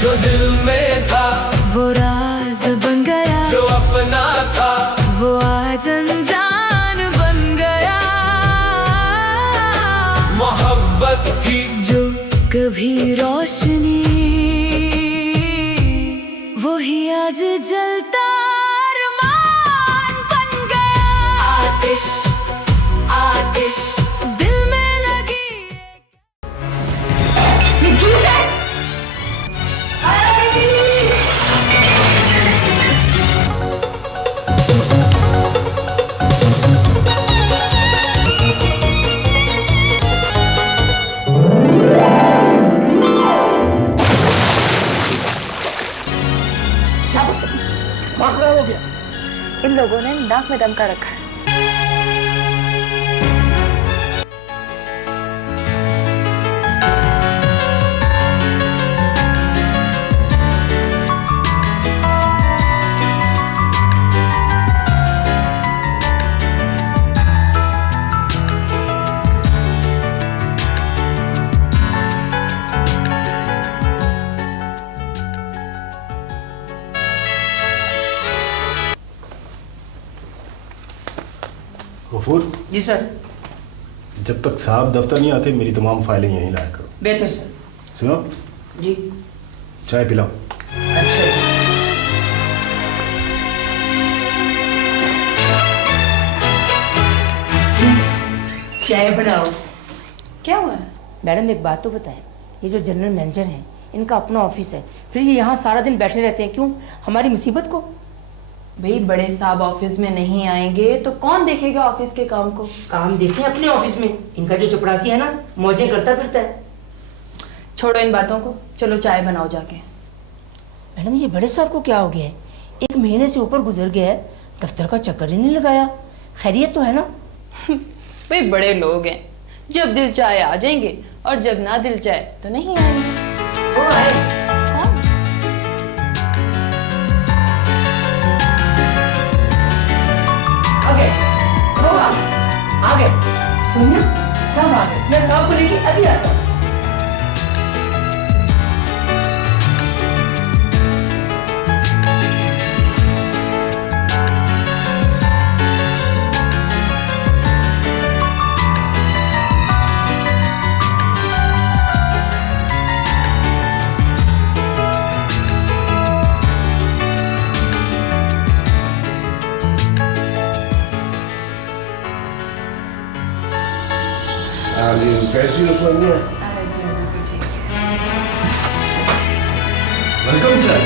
जो दिल में था वो राज बन गया, जो अपना था वो आज अनजान बन गया। मोहब्बत थी जो कभी रोशनी, वो ही आज जलता अरमान बन गया। आतिश आतिश दिल में लगी ये जूस है। हो गया। इन लोगों ने नाक में दम का रखा है। गफूर जी सर। जब तक साहब दफ्तर नहीं आते मेरी तमाम फाइलें यहीं लाया करो। बेहतर सर। सुनो जी चाय पिलाओ। अच्छा जी। चाय बनाओ। क्या हुआ है? मैडम एक बात तो बताएं, ये जो जनरल मैनेजर हैं इनका अपना ऑफिस है, फिर ये यहाँ सारा दिन बैठे रहते हैं, क्यों? हमारी मुसीबत को। भाई बड़े साहब ऑफिस में नहीं आएंगे तो कौन देखेगा ऑफिस के काम को? काम देखें अपने ऑफिस में, इनका जो चपरासी है ना मौजें करता फिरता है। छोड़ो इन बातों को, चलो चाय बनाओ जाके। मैडम ये बड़े साहब को क्या हो गया है? 1 महीने से ऊपर गुजर गया है, दफ्तर का चक्कर ही नहीं लगाया। खैरियत तो है ना? भाई बड़े लोग हैं, जब दिल चाहे आ जाएंगे और जब ना दिल चाहे तो नहीं आएंगे। वो है। कौन? आगे वो आगे सुनिए, सब आ गए। मैं साहब को लेके अभी आता हूँ। कैसी हो सोनिया? जी बिल्कुल ठीक है। Welcome sir.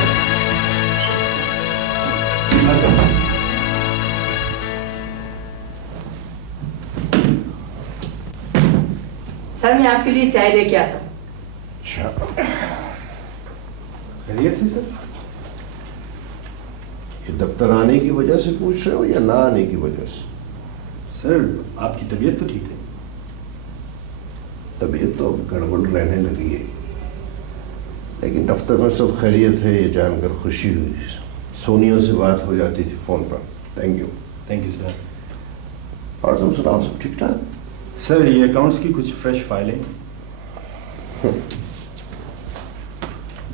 सर मैं आपके लिए चाय लेके आता हूँ। अच्छा खैरियत है सर? ये दफ्तर आने की वजह से पूछ रहे हो या ना आने की वजह से? सर आपकी तबीयत तो ठीक है? तबीयत तो अब गड़बड़ रहने लगी है, लेकिन दफ्तर में सब खैरियत है ये जानकर खुशी हुई। सोनिया से बात हो जाती थी फोन पर। Thank you sir. और तुम सुनाओ, सब ठीक ठाक? सर ये अकाउंट्स की कुछ फ्रेश फाइलें।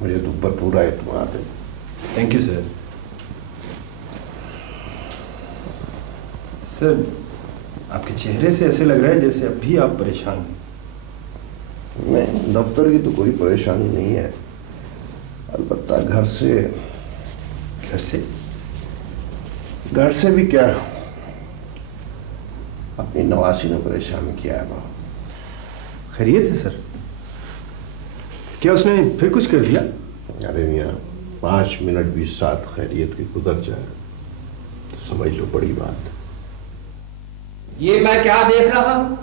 मुझे तुम पर पूरा एतमाद है। Thank you sir. सर आपके चेहरे से ऐसे लग रहा है जैसे अब भी आप परेशान हैं। नहीं, दफ्तर की तो कोई परेशानी नहीं है, अलबत्ता घर से। घर से? घर से भी क्या, अपनी नवासी ने परेशान किया है बहुत। खैरियत है सर? क्या उसने फिर कुछ कर दिया? अरे मियाँ 5 मिनट भी साथ खैरियत के गुजर जाए तो समझ लो बड़ी बात। ये मैं क्या देख रहा हूँ?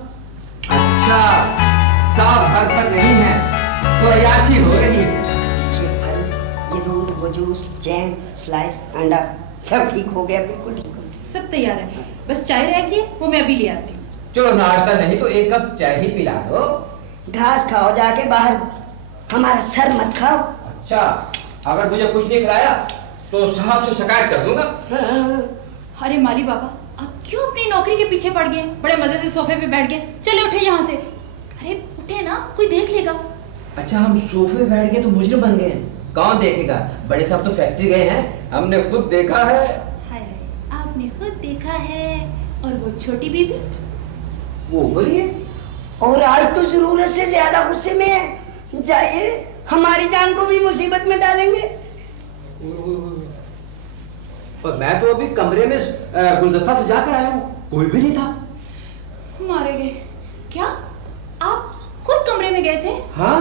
अच्छा साहब घर पर नहीं है तो अयाशी हो रही है। ये फल, ये दूध, वो जूस, जैम, स्लाइस, अंडा सब ठीक हो गया, बिल्कुल ठीक हो गया। सब तैयार है, बस चाय रह गई है, वो मैं अभी ले आती हूँ। चलो नाश्ता नहीं तो 1 कप चाय ही पिला दो। घास खाओ जाके बाहर, हमारा सर मत खाओ। अच्छा अगर मुझे कुछ नहीं खिलाया तो साहब से शिकायत कर दूंगा। अरे माली बाबा, आप क्यों अपनी नौकरी के पीछे पड़ गए? बड़े मजे से सोफे पे बैठ गए, चले उठे यहाँ से। अरे उठे ना, कोई देख लेगा। अच्छा हम सोफे बैठ गए तो मुजरिम बन गए? कौन देखेगा, बड़े साहब तो फैक्ट्री गए हैं, हमने खुद देखा है। हाय आपने खुद देखा है। और वो छोटी बीबी वो बोलिए। और आज तो जरूरत से ज्यादा गुस्से में है, जाइए हमारी जान को भी मुसीबत में डालेंगे। पर मैं तो अभी कमरे में गुलदस्ता सजा कर आया हूँ, कोई भी नहीं था। मारे गए क्या? आप खुद कमरे में गए थे? हाँ।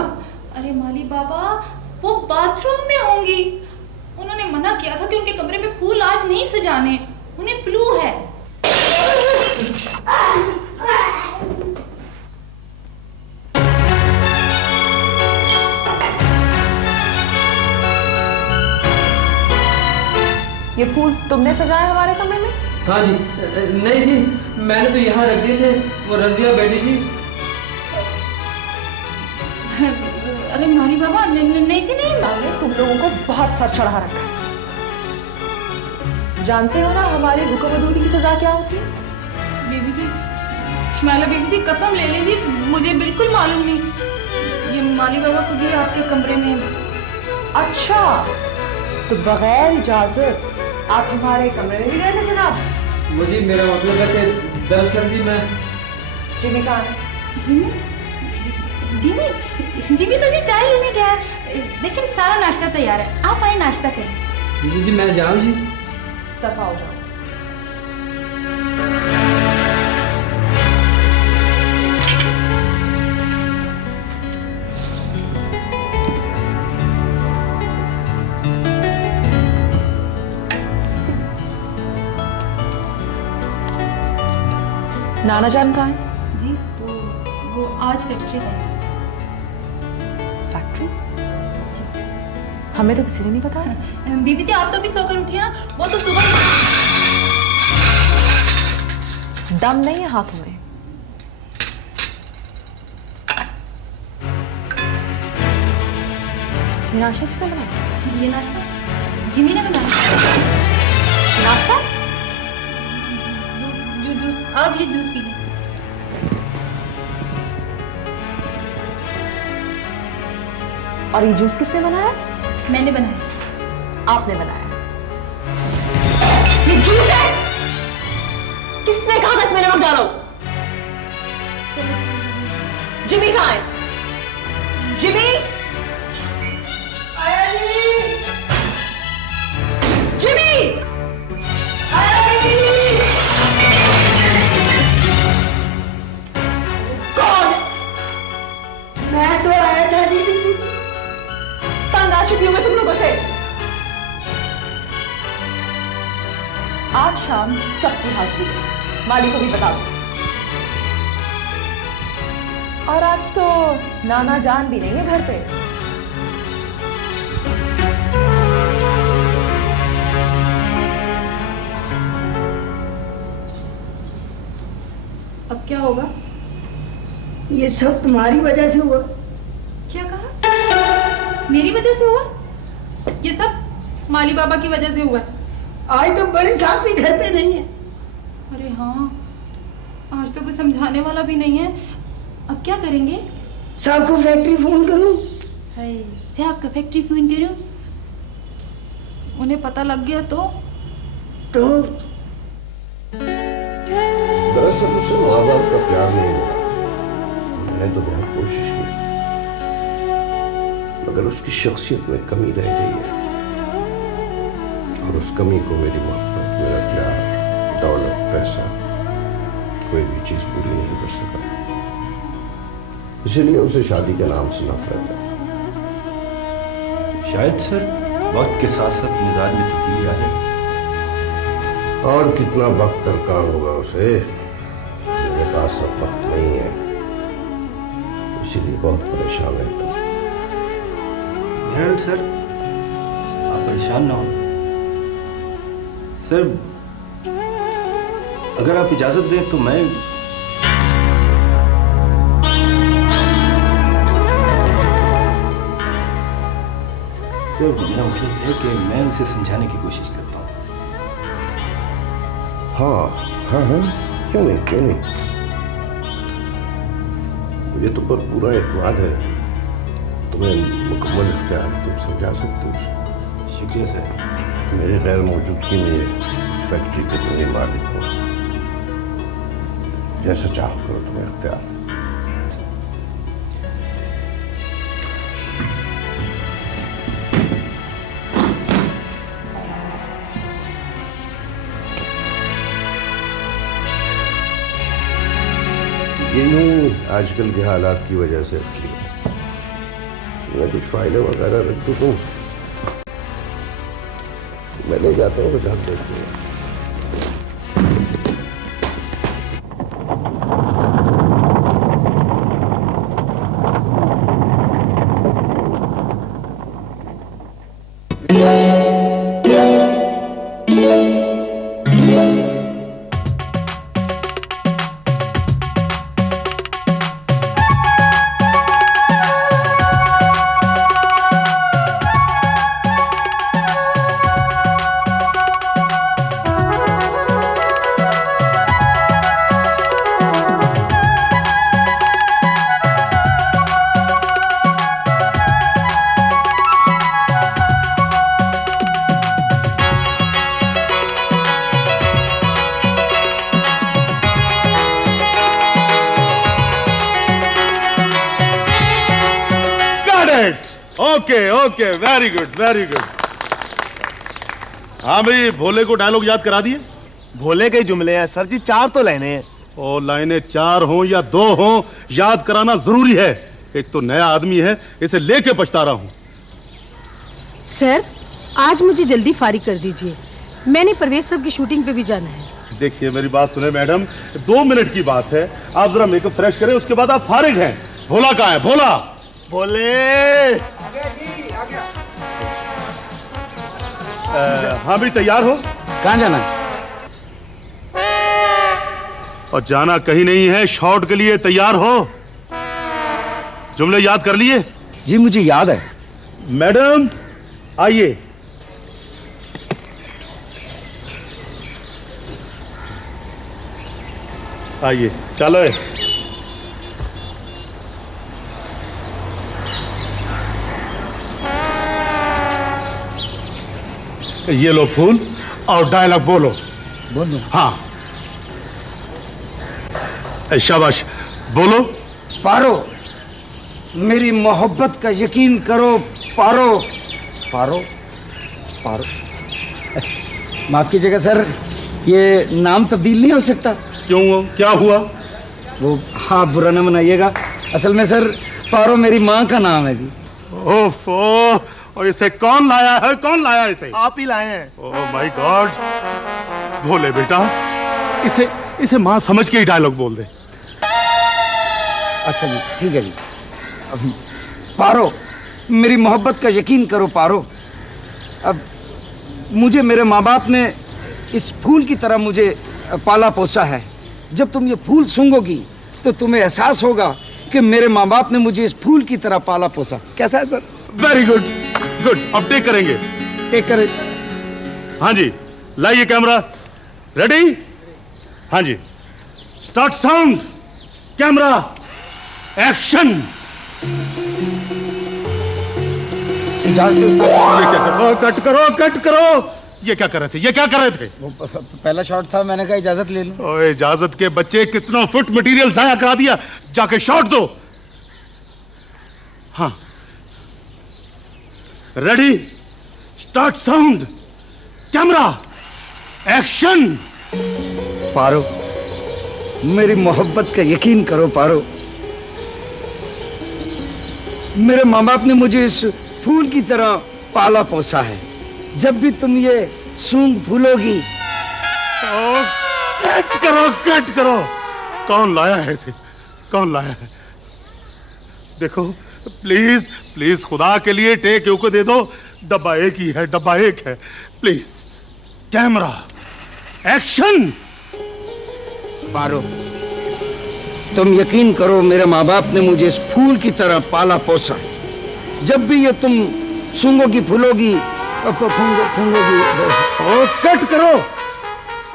अरे माली बाबा, वो बाथरूम में होंगी। उन्होंने मना किया था कि उनके कमरे में फूल आज नहीं सजाने, उन्हें फ्लू है। ये फूल तुमने सजाए हमारे कमरे में? हाँ जी। नहीं जी, मैंने तो यहाँ रख दिए थे, वो रजिया बेटी जी। अरे माली बाबा, नहीं जी नहीं। हमने तुम लोगों को बहुत सर चढ़ा रखा है। जानते हो ना हमारी हुक्म अदूरी की सजा क्या होती है? बेबी जी, शुमाइला बेबी जी कसम ले लीजिए, मुझे बिल्कुल मालूम नहीं। ये माली बाबा खुद ही आपके कमरे में। अच्छा, तो बगैर इजाजत आप हमारे कमरे में भी गए थे जनाब? मुझे मेरा मतलब है कि दरअसल जी मैं जिमी कहाँ है? जिमी तो जी चाय लेने गया है, लेकिन सारा नाश्ता तैयार है। आप आए नाश्ता करें। जी मैं जाऊँ जी। तब आओ जाओ। नाना जान कहाँ है? जी वो आज फैक्ट्री गए। फैक्ट्री? हमें तो किसी ने नहीं बताया। बीबी जी आप तो भी सोकर उठिए ना, वो तो सुबह। दम नहीं है हाथों में। ये नाश्ता किसने बनाया? ये नाश्ता जिमी ने बनाया। नाश्ता? जूस, आप ये जूस पी लें। और ये जूस किसने बनाया? मैंने बनाया। आपने बनाया? ये जूस है? किसने कहा था इसमें नमक डालो? जिमी कहाँ है? जिमी? आया जी, जिमी! आया जी। कौन? मैं तो आया था जी। तंग आ चुकी हूं मैं तुम लोगों से। आज शाम सबकी हाजिरी है, माली को भी बता दो। और आज तो नाना जान भी नहीं है घर पे। अब क्या होगा? ये सब तुम्हारी वजह से हुआ। क्या कहा? मेरी वजह से हुआ? ये सब माली बाबा की वजह से हुआ है। आज तो बड़े साहब भी घर पे नहीं है। अरे हाँ, आज तो कोई समझाने वाला भी नहीं है। अब क्या करेंगे? साहब को फैक्ट्री फोन करूं? साहब का फैक्ट्री फोन करूं? उन्हें पता लग गया तो दरअसल उसे माँ बाप का प्यार नहीं मिला। मैंने तो बहुत कोशिश की, मगर उसकी शख्सियत में कमी रह गई है। और उस कमी को मेरी मोहब्बत, मेरा प्यार, दौलत, पैसा, कोई भी चीज पूरी नहीं कर सका। इसीलिए उसे शादी के नाम से नफरत है। शायद सर वक्त के साथ साथ मिजाज में तब्दीली आ जाए। और कितना वक्त दरकार होगा उसे, मेरे पास अब वक्त नहीं है, इसीलिए बहुत परेशान रहता हूं। बहरहाल सर आप परेशान ना हो सर, अगर आप इजाजत दें तो मैं सर, मेरा मतलब है कि मैं उसे समझाने की कोशिश करता हूँ। हाँ हाँ हाँ, क्यों नहीं क्यों नहीं, मुझे तो पर पूरा एतमाद है, तुम तुम्हें मुकम्मल इख्तियार है, तुम समझा सकते हो। शुक्रिया सर। मेरे गैर मौजूदगी में इस फैक्ट्री के तुम ही मालिक हो, जैसा चाहो करो, तुम्हें इख्तियार है। ये यूं आजकल के हालात की वजह से रखी है। मैं कुछ फाइलें वगैरह रख दूँ तुम, मैं ले जाता हूँ, बस आप देखते हैं। Okay okay, very good very good. हाँ भाई, भोले को डायलॉग याद करा दिए? भोले के जुमले हैं सर जी, 4 तो लाइनें हैं। और लाइनें 4 हों या 2 हों, याद कराना जरूरी है। एक तो नया आदमी है, इसे लेके पछता रहा हूं। सर, आज मुझे जल्दी फारिग कर दीजिए, मैंने परवेज साहब की शूटिंग पे भी जाना है। देखिए मेरी बात सुने मैडम, 2 मिनट की बात है, आप जरा मेकअप फ्रेश करें, उसके बाद आप फारिग हैं। भोला कहाँ है? भोला भोले हाँ भी तैयार हो? कहाँ जाना है? और जाना कहीं नहीं है, शॉट के लिए तैयार हो। जुमले याद कर लिए? जी मुझे याद है। मैडम आइए। आइए, चलो। ये लो फूल और डायलॉग बोलो। बोलो। हाँ शाबाश, बोलो। पारो, मेरी मोहब्बत का यकीन करो पारो। पारो पारो माफ कीजिएगा सर, ये नाम तब्दील नहीं हो सकता? क्यों, क्या हुआ? वो हाँ, बुरा न मनाइएगा, असल में सर पारो मेरी माँ का नाम है जी। ओफो, और इसे कौन लाया है? कौन लाया इसे? आप ही लाए हैं। Oh my God. भोले बेटा, इसे माँ समझ के ही डायलॉग बोल दे। अच्छा जी, ठीक है जी। अब पारो, मेरी मोहब्बत का यकीन करो पारो। अब मुझे मेरे माँ बाप ने इस फूल की तरह मुझे पाला पोसा है। जब तुम ये फूल सूंघोगी तो तुम्हें एहसास होगा कि मेरे माँ बाप ने मुझे इस फूल की तरह पाला पोसा। कैसा है सर? Very good good. अब टेक करेंगे। टेक करें। हाँ जी, लाइए कैमरा। रेडी? हाँ जी, स्टार्ट साउंड, कैमरा, एक्शन। इजाजत ये क्या करो? कट करो, कट करो। ये क्या कर रहे थे? ये क्या कर रहे थे? वो पहला शॉट था, मैंने कहा इजाजत ले लूं। ओए इजाजत के बच्चे, कितना फुट मटेरियल जाया करा दिया। जाके शॉट दो। हाँ, ready, start sound, camera, action. Paro, मेरी मोहब्बत का यकीन करो पारो। मेरे माँ बाप ने मुझे इस फूल की तरह पाला पोसा है। जब भी तुम ये सूंघ फूलोगी। कट करो, कट करो। कौन लाया है इसे? कौन लाया है? देखो प्लीज प्लीज, खुदा के लिए टेक को दे दो। डब्बा एक ही है, डब्बा एक है। Please, camera, action. पारो, तुम यकीन करो, मेरे माँ बाप ने मुझे इस फूल की तरह पाला पोसा है। जब भी ये तुम सूंघोगी फूलोगी, फूंगोगी। ओ कट करो।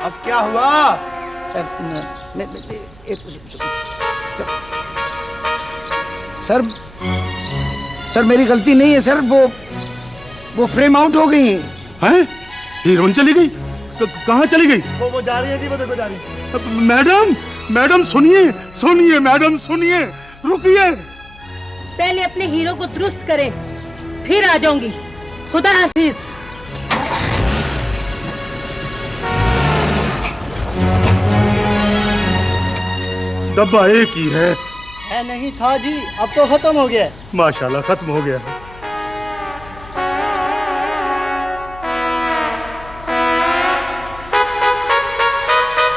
अब क्या हुआ? सर सर मेरी गलती नहीं है सर, वो फ्रेम आउट हो गई हैं? हीरोइन चली गई? कहाँ चली गई? वो जा रही है जी, वो देखो जा रही है। मैडम, मैडम सुनिए, सुनिए मैडम, सुनिए, रुकिए। पहले अपने हीरो को दुरुस्त करें, फिर आ जाऊंगी। खुदा हाफिज। डब्बा एक ही है। नहीं था जी, अब तो खत्म हो गया। माशाल्लाह खत्म हो गया।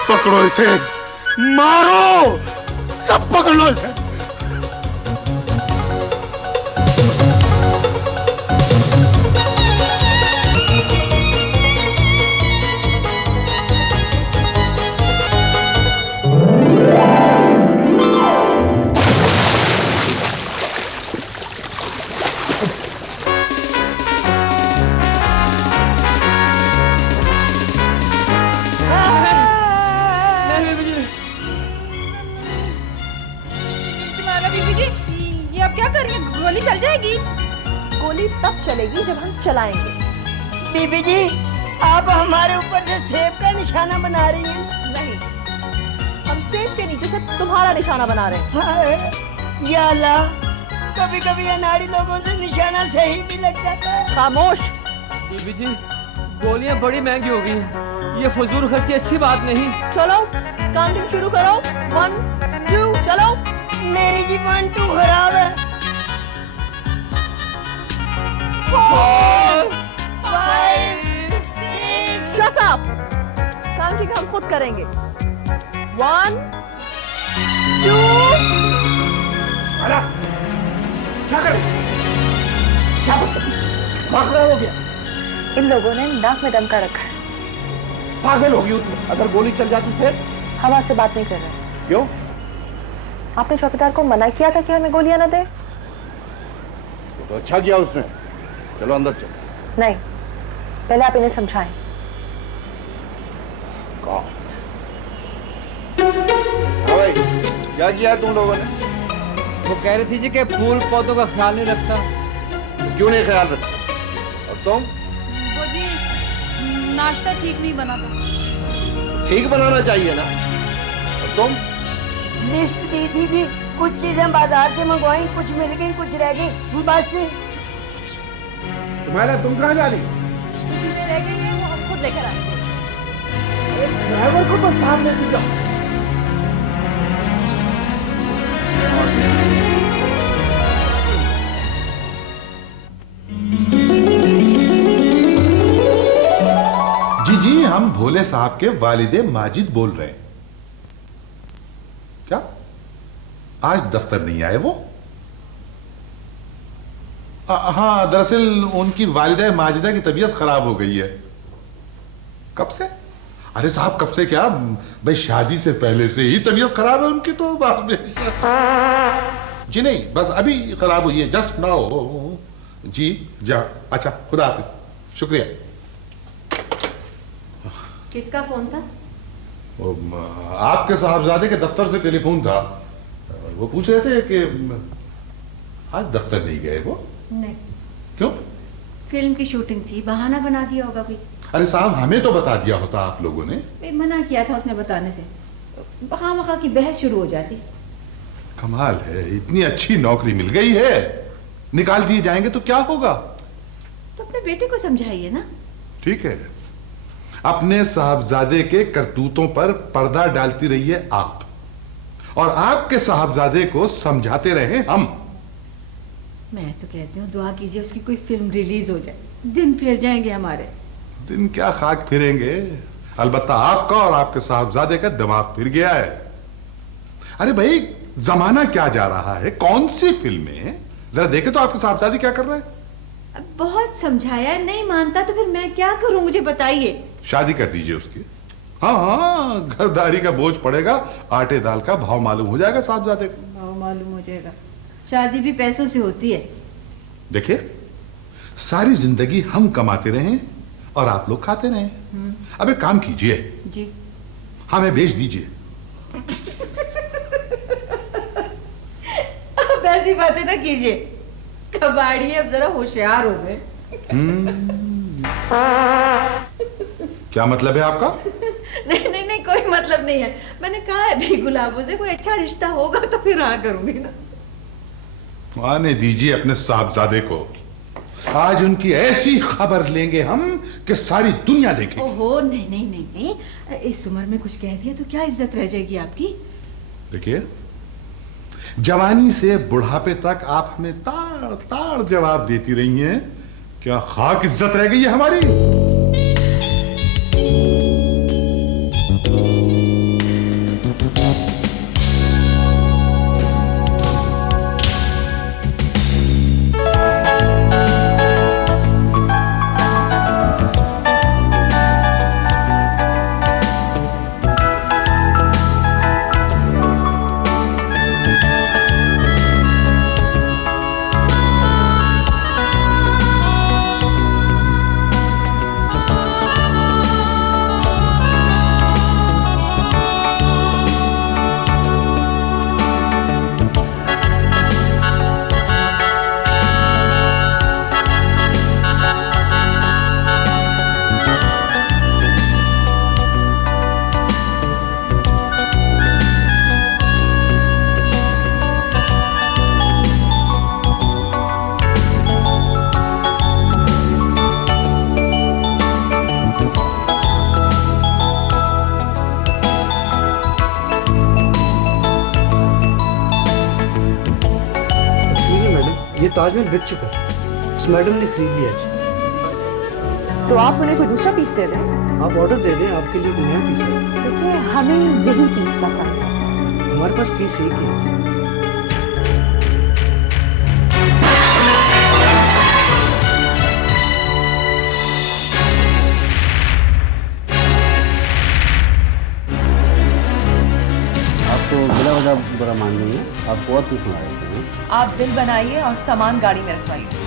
पकड़ो इसे, मारो, सब पकड़ लो इसे। गोली चल जाएगी? गोली तब चलेगी जब हम चलाएंगे। बीबी जी, आप हमारे ऊपर से सेब का निशाना बना रही हैं। नहीं, हम सेब के नीचे से तुम्हारा निशाना बना रहे हैं। हाय या अल्लाह, कभी कभी अनाड़ी लोगों से निशाना सही भी लग जाता है। खामोश। बीबी जी, गोलियां बड़ी महंगी हो गई हैं, ये फजूल खर्ची अच्छी बात नहीं। चलो काउंटिंग शुरू करो। 1 2 चलो। मेरी जी 1 2 खराब है। 4 5 6। Shut up. काउंटिंग हम खुद करेंगे। 1 2। क्या करें? क्या पागल हो गया? इन लोगों ने नाक में दम का रखा है। पागल होगी तुम। अगर गोली चल जाती फिर? हम आपसे बात नहीं कर रहे। क्यों? आपने चौकीदार को मना किया था कि हमें गोलियां न दे। तो अच्छा किया उसने। चलो अंदर चलो। नहीं, पहले आप इन्हें समझाएं। भाई, क्या किया है तुम लोगों ने? वो कह रही थी जी कि फूल पौधों का ख्याल नहीं रखता। क्यों नहीं ख्याल रखता? और तुम? वो जी, नाश्ता ठीक नहीं बना था। ठीक बनाना चाहिए ना। और तुम? लिस्ट दी थी जी, कुछ चीजें बाजार से मंगवाई, कुछ मिल गई, कुछ रह गई, बस। तुम्हारा तुम कहाँ जा रही? चीजें रह गई हैं वो हम खुद लेकर आएंगे। ड्राइवर को तो सामने ले जाओ। जी जी, हम भोले साहब के वालिदे माजिद बोल रहे हैं। क्या आज दफ्तर नहीं आए वो? हाँ, दरअसल उनकी वालिदा माजिदा की तबीयत खराब हो गई है। कब से? अरे साहब कब से क्या भाई, शादी से पहले से ही तबीयत खराब है उनकी तो बाद में। जी नहीं, बस अभी खराब हुई है, जस्ट नाउ। जी जा, अच्छा खुदा हाफिज, शुक्रिया। किसका फोन था? आपके साहबजादे के दफ्तर से टेलीफोन था। वो पूछ रहे थे कि आज दफ्तर नहीं गए वो। नहीं। क्यों? फिल्म की शूटिंग थी, बहाना बना दिया होगा कोई। अरे साहब, हमें तो बता दिया होता आप लोगों ने। मना किया था उसने बताने से, खामखा की बहस शुरू हो जाती। कमाल है, इतनी अच्छी नौकरी मिल गई है, निकाल दिए जाएंगे तो क्या होगा? तो अपने बेटे को समझाइए ना। ठीक है, अपने साहबजादे के करतूतों पर पर्दा डालती रहिए आप, और आपके साहबजादे को समझाते रहे हम। मैं तो कहती हूँ दुआ कीजिए उसकी कोई फिल्म रिलीज हो जाए, दिन फिर जाएंगे हमारे। दिन क्या खाक फिरेंगे, अलबत्ता आपका और आपके साहबजादे का दिमाग फिर गया है। अरे भाई, जमाना क्या जा रहा है, कौन सी फिल्में, जरा देखे तो आपके साहबजादी क्या कर रहे हैं। बहुत समझाया, नहीं मानता तो फिर मैं क्या करूं, मुझे बताइए। शादी कर दीजिए उसकी। हाँ, घरदारी का बोझ पड़ेगा, आटे दाल का भाव मालूम हो जाएगा साहबजादे को। भाव मालूम हो जाएगा, शादी भी पैसों से होती है। देखिए, सारी जिंदगी हम कमाते रहे और आप लोग खाते रहे। अब एक काम कीजिए जी, हमें बेच दीजिए। अब ऐसी बातें ना कीजिए, कबाड़ी अब जरा होशियार हो गए। क्या मतलब है आपका? नहीं नहीं नहीं, कोई मतलब नहीं है। मैंने कहा है भी गुलाबों से कोई अच्छा रिश्ता होगा तो फिर हाँ करूंगी ना। आने दीजिए अपने साहबजादे को, आज उनकी ऐसी खबर लेंगे हम कि सारी दुनिया देखेगी। ओहो नहीं नहीं नहीं नहीं, इस उम्र में कुछ कह दिया तो क्या इज्जत रह जाएगी आपकी। देखिए, जवानी से बुढ़ापे तक आप हमें ताड़ ताड़ जवाब देती रही हैं, क्या खाक इज्जत रह गई है हमारी? ये ताजमहल बिक चुका है, उस मैडम ने खरीद लिया जी। तो आप उन्हें कोई दूसरा पीस दे दें। आप ऑर्डर दे दें, आपके लिए नया पीस है। देखिए हमें यही पीस पसंद है। हमारे पास पीस एक ही है। आपको बिला वजह बुरा मान रही है, आपको और कुछ सुना रहे हैं। आप बिल बनाइए और सामान गाड़ी में रखवाइए।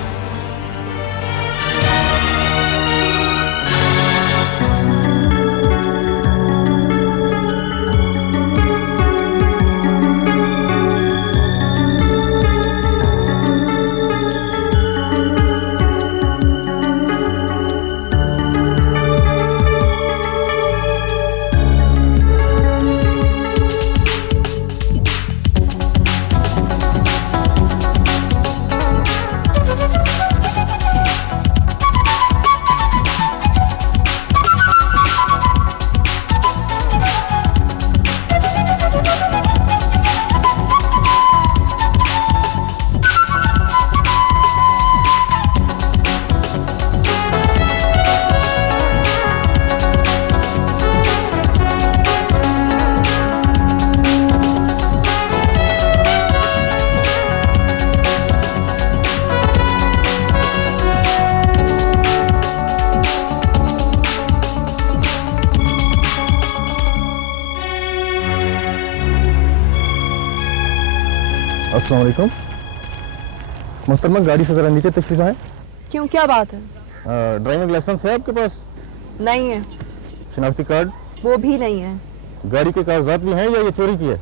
अस्सलाम वालेकुम। मोहतरमा, गाड़ी से जरा नीचे तशरीफ आए। क्यों, क्या बात है? ड्राइविंग लाइसेंस है आपके पास? नहीं है। शनाख्ती कार्ड? वो भी नहीं है। गाड़ी के कागजात भी हैं या ये चोरी की है?